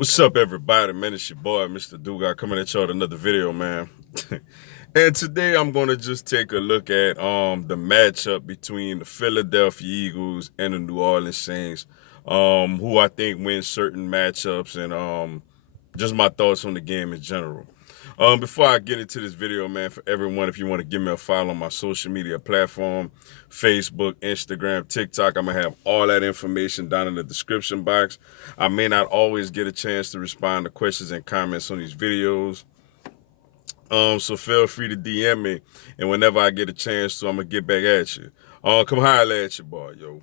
What's up, everybody? Man, it's your boy, Mr. Dugas, coming at y'all with another video, man. And today I'm gonna just take a look at the matchup between the Philadelphia Eagles and the New Orleans Saints, who I think wins certain matchups, and just my thoughts on the game in general. Before I get into this video, man, for everyone, if you want to give me a follow on my social media platform, Facebook, Instagram, TikTok, I'm gonna have all that information down in the description box. I may not always get a chance to respond to questions and comments on these videos. So feel free to DM me, and whenever I get a chance to, I'm gonna get back at you. Come holler at your boy, yo.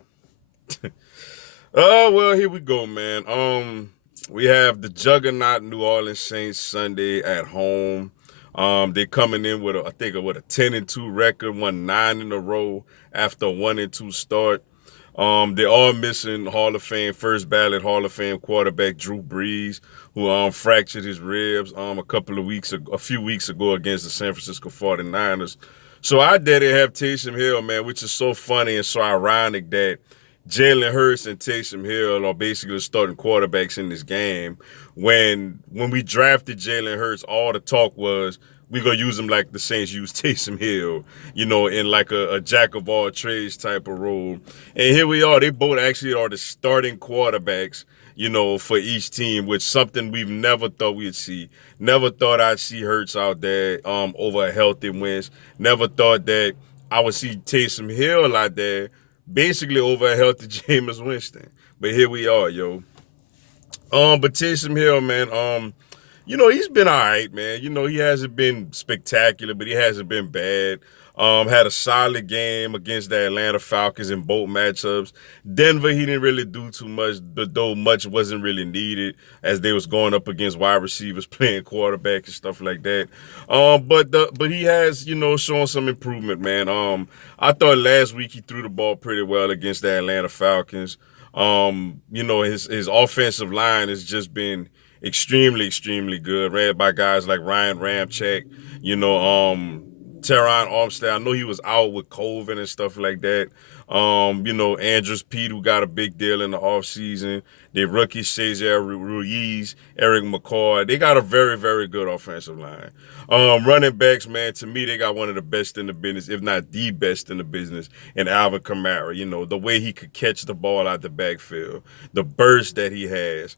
Oh well, here we go, man. We have the juggernaut New Orleans Saints Sunday at home. They're coming in with I think with a 10-2 record, won 9 in a row after a 1-2 start. They're all missing Hall of Fame, first ballot Hall of Fame quarterback Drew Brees, who fractured his ribs a few weeks ago against the San Francisco 49ers. So I did have Taysom Hill, man, which is so funny and so ironic that Jalen Hurts and Taysom Hill are basically the starting quarterbacks in this game. When we drafted Jalen Hurts, all the talk was we're going to use him like the Saints use Taysom Hill, in like a jack of all trades type of role. And here we are. They both actually are the starting quarterbacks, for each team, which something we've never thought we'd see. Never thought I'd see Hurts out there over a healthy Wentz. Never thought that I would see Taysom Hill out there basically over a healthy Jameis Winston. But here we are, yo. But Taysom Hill, man, he's been all right, man. He hasn't been spectacular, but he hasn't been bad. Had a solid game against the Atlanta Falcons in both matchups. Denver, he didn't really do too much, but though much wasn't really needed as they was going up against wide receivers playing quarterback and stuff like that. But he has, shown some improvement, man. I thought last week he threw the ball pretty well against the Atlanta Falcons. His offensive line has just been extremely, extremely good, read by guys like Ryan Ramczyk, Teron Armstead. I know he was out with COVID and stuff like that. Andrews Pete, who got a big deal in the offseason. The rookie Cesar Ruiz, Eric McCoy. They got a very, very good offensive line. Running backs, man, to me, they got one of the best in the business, if not the best in the business, in Alvin Kamara. The way he could catch the ball out the backfield, the burst that he has.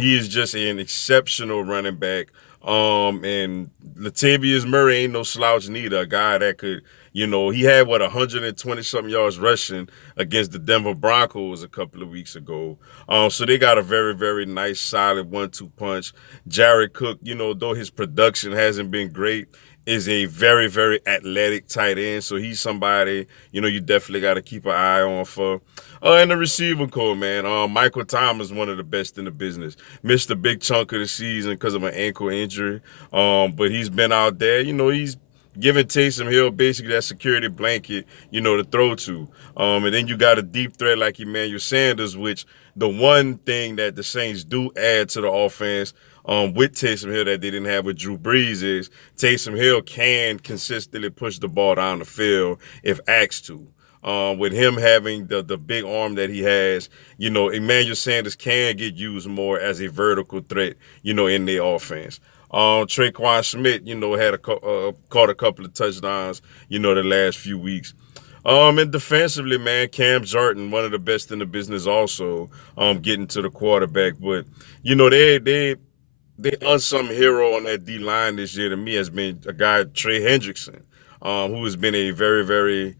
He is just an exceptional running back. And Latavius Murray ain't no slouch neither. A guy that could, he had 120 something yards rushing against the Denver Broncos a couple of weeks ago. So they got a very, very nice, solid 1-2 punch. Jared Cook, though his production hasn't been great, is a very, very athletic tight end. So he's somebody, you definitely got to keep an eye on for. And the receiver core, man. Michael Thomas, one of the best in the business. Missed a big chunk of the season because of an ankle injury. But he's been out there. He's giving Taysom Hill basically that security blanket, to throw to. And then you got a deep threat like Emmanuel Sanders, which the one thing that the Saints do add to the offense with Taysom Hill that they didn't have with Drew Brees is Taysom Hill can consistently push the ball down the field if asked to. With him having the big arm that he has, Emmanuel Sanders can get used more as a vertical threat, in their offense. Tre'Quan Smith, had caught a couple of touchdowns, the last few weeks. And defensively, man, Cam Jordan, one of the best in the business also, getting to the quarterback. But, the unsung hero on that D line this year to me has been a guy, Trey Hendrickson, who has been a very, very,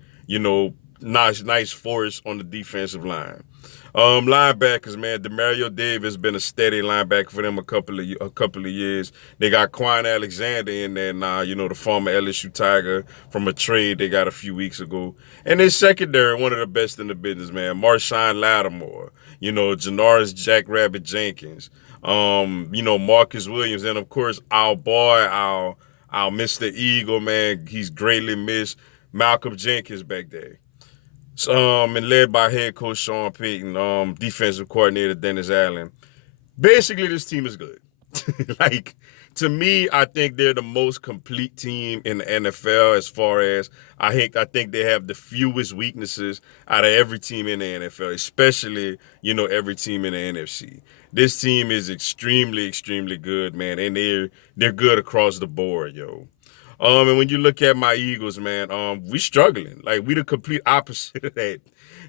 nice force on the defensive line. Linebackers, man, Demario Davis been a steady linebacker for them a couple of years. They got Quan Alexander in there now, the former LSU Tiger from a trade they got a few weeks ago. And their secondary, one of the best in the business, man. Marshawn Lattimore, Janoris Jackrabbit Jenkins, Marcus Williams, and of course our boy, our Mr. Eagle, man. He's greatly missed. Malcolm Jenkins back there. And led by head coach Sean Payton, defensive coordinator Dennis Allen. Basically, this team is good. Like, to me, I think they're the most complete team in the NFL as far as I think they have the fewest weaknesses out of every team in the NFL, especially, every team in the NFC. This team is extremely, extremely good, man, and they're good across the board, yo. And when you look at my Eagles, man, we struggling. Like, we the complete opposite of that.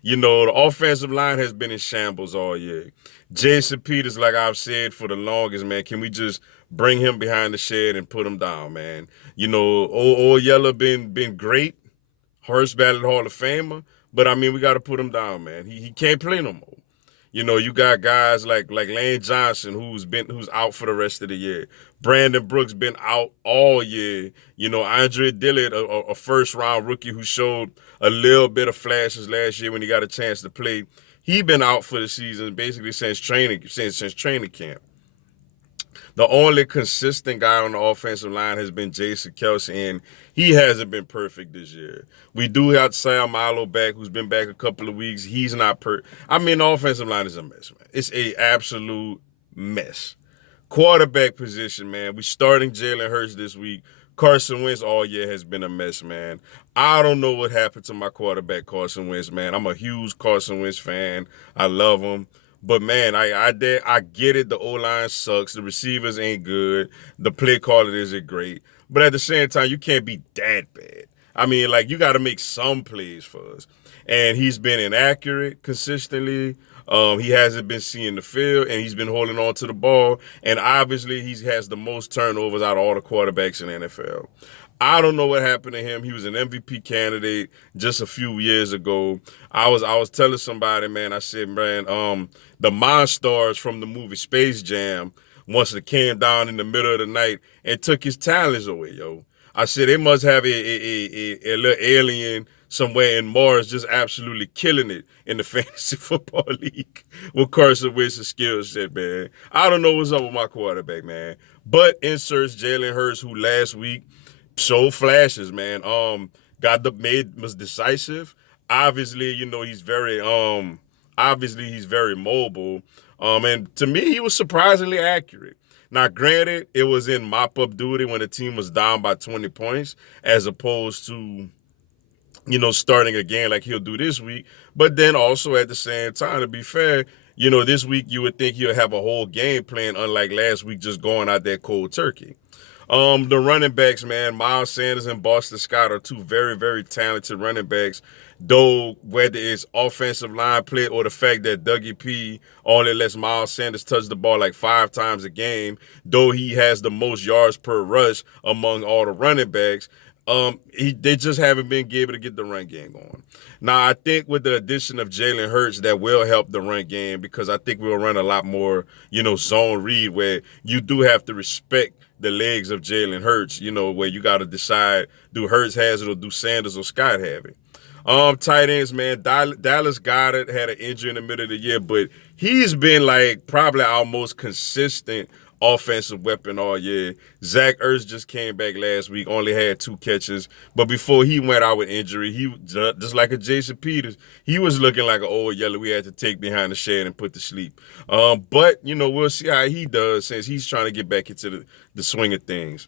The offensive line has been in shambles all year. Jason Peters, like I've said for the longest, man, can we just bring him behind the shed and put him down, man? Old Yeller been great, Hurst Ballot Hall of Famer, but I mean we got to put him down, man. He can't play no more. You got guys like Lane Johnson who's out for the rest of the year. Brandon Brooks been out all year. Andre Dillard, a first round rookie who showed a little bit of flashes last year when he got a chance to play. He been out for the season basically since training camp. The only consistent guy on the offensive line has been Jason Kelce, and he hasn't been perfect this year. We do have Sam Milo back, who's been back a couple of weeks. He's not I mean, the offensive line is a mess, man. It's a absolute mess. Quarterback position, man. We starting Jalen Hurts this week. Carson Wentz all year has been a mess, man. I don't know what happened to my quarterback, Carson Wentz, man. I'm a huge Carson Wentz fan. I love him. But man, I get it. The O-line sucks. The receivers ain't good. The play caller isn't great. But at the same time, you can't be that bad. I mean, like, you got to make some plays for us. And he's been inaccurate consistently. He hasn't been seeing the field, and he's been holding on to the ball. And obviously, he has the most turnovers out of all the quarterbacks in the NFL. I don't know what happened to him. He was an MVP candidate just a few years ago. I was telling somebody, man, I said, man, the Monstars from the movie Space Jam once it came down in the middle of the night and took his talents away, yo. I said they must have a little alien somewhere in Mars just absolutely killing it in the fantasy football league with Carson Wentz's skill set, man. I don't know what's up with my quarterback, man. But inserts Jalen Hurts, who last week showed flashes, man. Was decisive. Obviously, he's very mobile. And to me, he was surprisingly accurate. Now, granted, it was in mop-up duty when the team was down by 20 points, as opposed to, starting again like he'll do this week. But then also at the same time, to be fair, this week you would think he'll have a whole game plan, unlike last week just going out there cold turkey. The running backs, man, Miles Sanders and Boston Scott are two very, very talented running backs. Though whether it's offensive line play or the fact that Dougie P only lets Miles Sanders touch the ball like 5 times a game, though he has the most yards per rush among all the running backs, they just haven't been able to get the run game going. Now, I think with the addition of Jalen Hurts, that will help the run game because I think we'll run a lot more, zone read where you do have to respect the legs of Jalen Hurts, where you got to decide, do Hurts has it or do Sanders or Scott have it? Tight ends, man. Dallas Goedert had an injury in the middle of the year, but he's been like probably our most consistent offensive weapon all year. Zach Ertz just came back last week, only had 2 catches, but before he went out with injury, he just like a Jason Peters, he was looking like an old Yeller we had to take behind the shed and put to sleep. But we'll see how he does since he's trying to get back into the swing of things.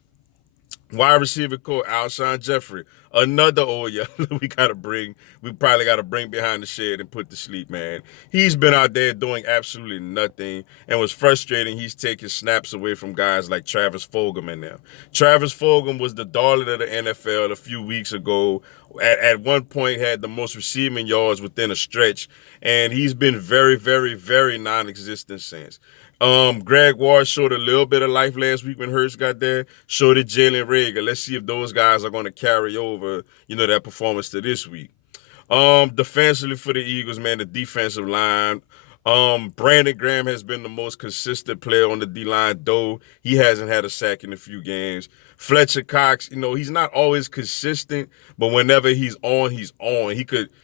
Wide receiver coach Alshon Jeffrey, another old Yeller we probably gotta bring behind the shed and put to sleep, man. He's been out there doing absolutely nothing, and was frustrating. He's taking snaps away from guys like Travis Fulgham and them. Travis Fulgham was the darling of the NFL a few weeks ago. At one point had the most receiving yards within a stretch, and he's been very, very, very non-existent since. Greg Ward showed a little bit of life last week when Hurts got there. So did Jalen Reagor. Let's see if those guys are going to carry over, that performance to this week. Defensively for the Eagles, man, the defensive line. Brandon Graham has been the most consistent player on the D-line, though he hasn't had a sack in a few games. Fletcher Cox, he's not always consistent, but whenever he's on, he's on.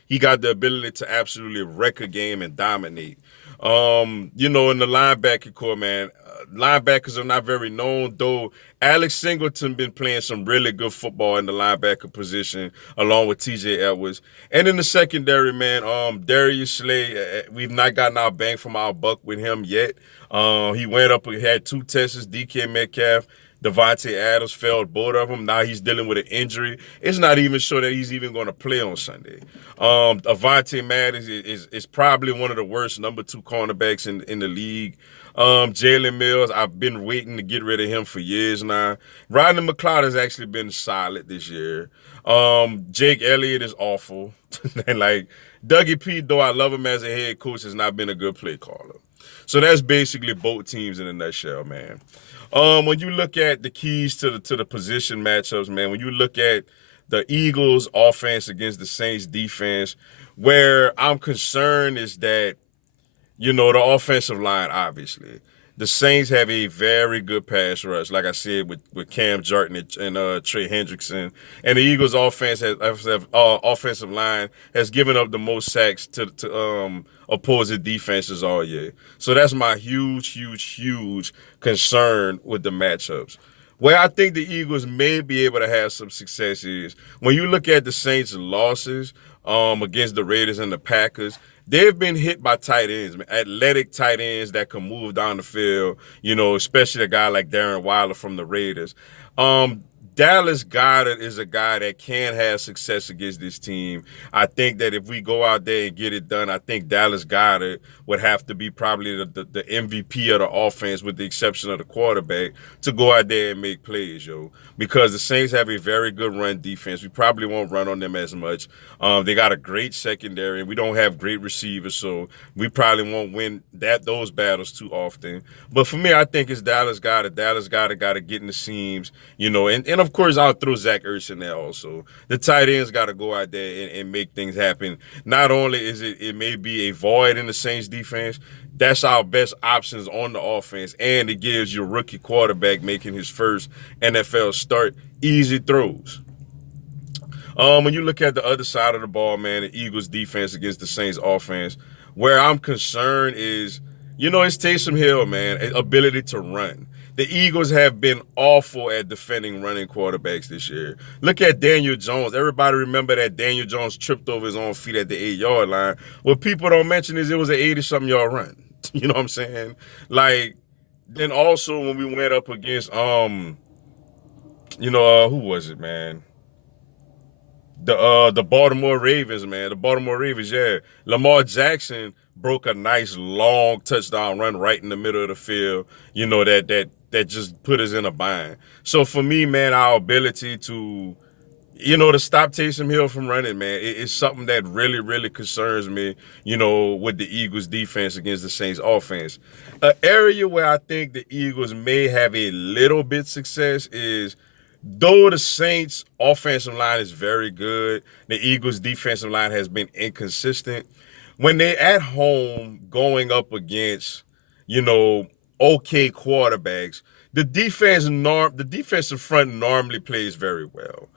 He got the ability to absolutely wreck a game and dominate. In the linebacker core, man, linebackers are not very known, though Alex Singleton been playing some really good football in the linebacker position, along with TJ Edwards. And in the secondary, man, Darius Slay, we've not gotten our bang from our buck with him yet. He went up and had 2 tests, DK Metcalf. Devontae Adams failed both of them. Now he's dealing with an injury. It's not even sure that he's even going to play on Sunday. Avonte Maddox is probably one of the worst number 2 cornerbacks in the league. Jalen Mills, I've been waiting to get rid of him for years now. Rodney McLeod has actually been solid this year. Jake Elliott is awful. And like Dougie P, though I love him as a head coach, has not been a good play caller. So that's basically both teams in a nutshell, man. When you look at the keys to the position matchups, man, when you look at the Eagles' offense against the Saints' defense, where I'm concerned is that, the offensive line, obviously. The Saints have a very good pass rush, like I said, with Cam Jordan and Trey Hendrickson. And the Eagles' offensive line has given up the most sacks to opposing defenses all year. So that's my huge concern with the matchups. Where I think the Eagles may be able to have some success is when you look at the Saints' losses against the Raiders and the Packers, they've been hit by tight ends, athletic tight ends that can move down the field, especially a guy like Darren Waller from the Raiders. Dallas Goedert is a guy that can have success against this team. I think that if we go out there and get it done, I think Dallas Goedert would have to be probably the MVP of the offense, with the exception of the quarterback, to go out there and make plays, because the Saints have a very good run defense. We probably won't run on them as much. They got a great secondary, and we don't have great receivers, so we probably won't win those battles too often. But for me, I think it's Dallas Goedert. Dallas Goedert got to get in the seams, and of course, I'll throw Zach Ertz in there also. The tight ends got to go out there and make things happen. Not only is it may be a void in the Saints defense, that's our best options on the offense, and it gives your rookie quarterback making his first NFL start easy throws. When you look at the other side of the ball, man, the Eagles defense against the Saints offense, where I'm concerned is, it's Taysom Hill, man, ability to run. The Eagles have been awful at defending running quarterbacks this year. Look at Daniel Jones. Everybody remember that Daniel Jones tripped over his own feet at the 8-yard line. What people don't mention is it was an 80-something yard run. You know what I'm saying? Then also when we went up against, who was it, man? The Baltimore Ravens, man. The Baltimore Ravens, yeah. Lamar Jackson broke a nice long touchdown run right in the middle of the field, that just put us in a bind. So for me, man, our ability to stop Taysom Hill from running, man, it's something that really, really concerns me, with the Eagles defense against the Saints offense. An area where I think the Eagles may have a little bit success is, though the Saints offensive line is very good, the Eagles defensive line has been inconsistent. When they're at home going up against, okay quarterbacks, the defensive front normally plays very well.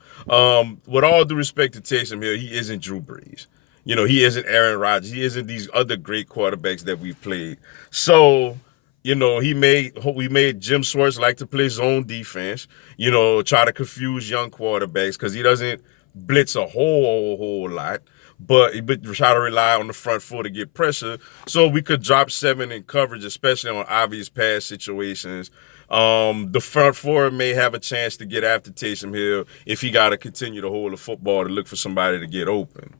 With all due respect to Taysom Hill, he isn't Drew Brees. He isn't Aaron Rodgers. He isn't these other great quarterbacks that we've played. So, we made Jim Schwartz like to play zone defense, try to confuse young quarterbacks because he doesn't blitz a whole lot. But try to rely on the front foot to get pressure so we could drop 7 in coverage, especially on obvious pass situations. The front four may have a chance to get after Taysom Hill if he got to continue to hold the football to look for somebody to get open.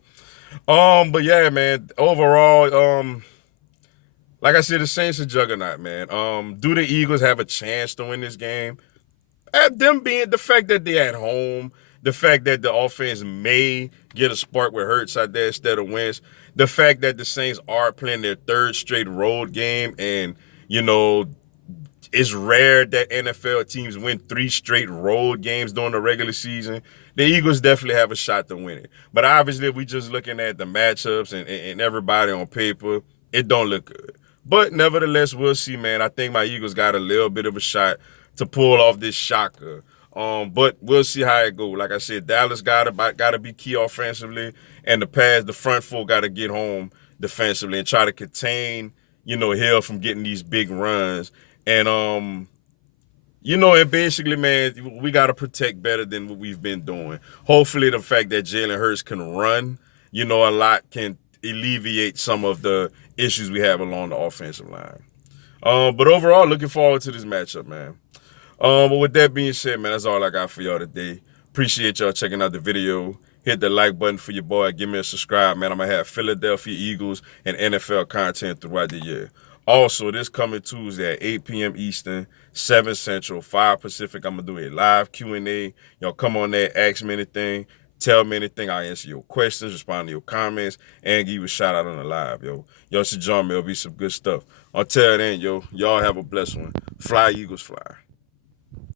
But yeah, man, overall, like I said, the Saints are juggernaut, man. Do the Eagles have a chance to win this game? Them being the fact that they're at home, the fact that the offense may get a spark with Hurts out there instead of Wentz, the fact that the Saints are playing their 3rd straight road game, and, it's rare that NFL teams win 3 straight road games during the regular season. The Eagles definitely have a shot to win it. But obviously, if we're just looking at the matchups and everybody on paper, it don't look good. But nevertheless, we'll see, man. I think my Eagles got a little bit of a shot to pull off this shocker. But we'll see how it goes. Like I said, Dallas got to be key offensively, and the front four got to get home defensively and try to contain, Hill from getting these big runs And and basically, man, we got to protect better than what we've been doing. Hopefully, the fact that Jalen Hurts can run, a lot can alleviate some of the issues we have along the offensive line. But overall, looking forward to this matchup, man. But with that being said, man, that's all I got for y'all today. Appreciate y'all checking out the video. Hit the like button for your boy. Give me a subscribe, man. I'm going to have Philadelphia Eagles and NFL content throughout the year. Also, this coming Tuesday at 8 p.m. Eastern, 7 Central, 5 Pacific, I'm going to do a live Q&A. Y'all come on there, ask me anything, tell me anything. I answer your questions, respond to your comments, and give you a shout out on the live, yo. Y'all should join me. It'll be some good stuff. Until then, yo, y'all have a blessed one. Fly, Eagles, fly.